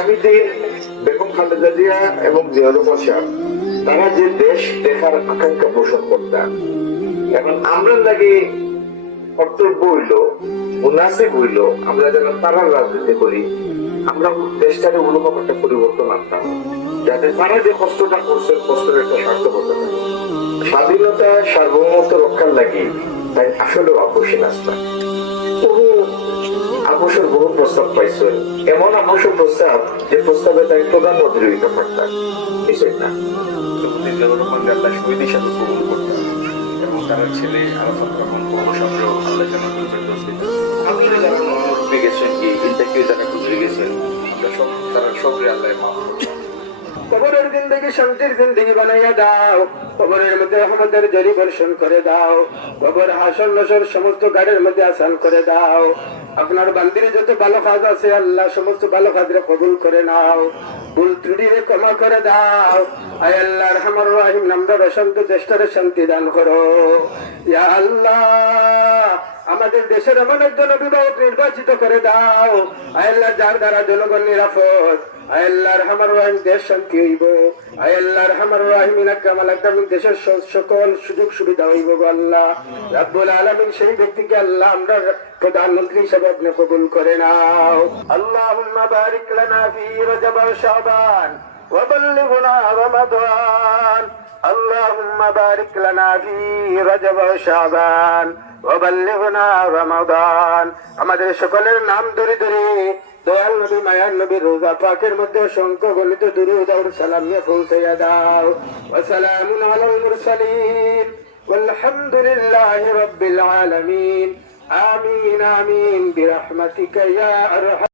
আগামী দিন বেগম খালেদা জিয়া এবং জিয়া রহমান সাহেব তারা যে দেশ দেখার আকাঙ্ক্ষা পোষণ করতেন, এখন আমরা লাগে কর্তব্য হইল মুনাসিব হইল আমরা যারা তারা রাজনীতি করি আমরা দেশটাকে ওরকম একটা পরিবর্তন আনতাম, যাতে তারা যে কষ্টটা করছেন কষ্টের একটা সার্থকতা থাকে। স্বাধীনতা সার্বভৌমত্ব রক্ষার লাগি তাই আসলে আপোষহীন আসতাম। আপোষের বহু প্রস্তাব পাইছেন, এমন আপোষের প্রস্তাব যে প্রস্তাবে তাই প্রধানমন্ত্রী হইতে পারতাম নিশ্চয় না। আল্লাহ শহীদ হিসাবে কবুল করতাম এবং তার ছেলে আরাফাত রহমান সংগ্রহ আল্লাহ জান্নাতুল ফেরদৌস দিতেন। আপনারা যারা মনোরূপে গেছেন কি ইন্টারভিউ যারা গুজরে গেছেন আমরা সব তারা সবরে আল্লাহ মাফ করতাম। কবরের জিন্দগি শান্তির জিন্দগি বানাইয়া দাও, কবরের মধ্যে রহমতের জরি বর্ষণ করে দাও, কবর হাসর নসর সমস্ত গাড়ির মধ্যে আসান করে দাও। আপনার বান্দিরে যত ভালো কাজ আছে আল্লাহ সমস্ত ভালো কাজরে কবুল করে নাও, ভুল ত্রুটিরে ক্ষমা করে দাও। আয় আল্লাহ রহমান রহিম নামদার শান্ত দেশটারে শান্তি দান করো। ইয়া আল্লাহ আমাদের দেশের এমন একজন অভিভাবক নির্বাচিত করে দাও আয় আল্লাহ যার দ্বারা জনগণ নিরাপদ। আয় আল্লাহ রহমান রহিম দেশ শান্তি হইব। আয় আল্লাহ রহমান রহিম ইনাকামাল একদম দেশের সকল সুযোগ সুবিধা হইব গো আল্লাহ রাব্বুল আলামিন। সেই ব্যক্তিকে আল্লাহ আমরা প্রধানমন্ত্রী হিসেবে আপনি কবুল করে নাও। আল্লাহুম্মা বারিক লানা ফি রজব ওয়া শাবান ওয়া বাল্লিগনা রমাদান। আল্লাহুম্মা বারিক লানা ফি রজব ওয়া শাবান ওয়া বাল্লিগনা রমাদান। আমাদের সকলের নাম ধরে ধরে দয়াল নবী মায়ার নবীর রোজা পাকের মধ্যে অসংখ্য গণিত দুরূদ আর সালাম নিয়ে পৌঁছাইয়া দাও। ওয়া সালামুন আলাল মুরসালিন ওয়ালহামদুলিল্লাহি রাব্বিল আলামিন। আমিন আমিন বিরহমাতিকা ইয়া আরহাম।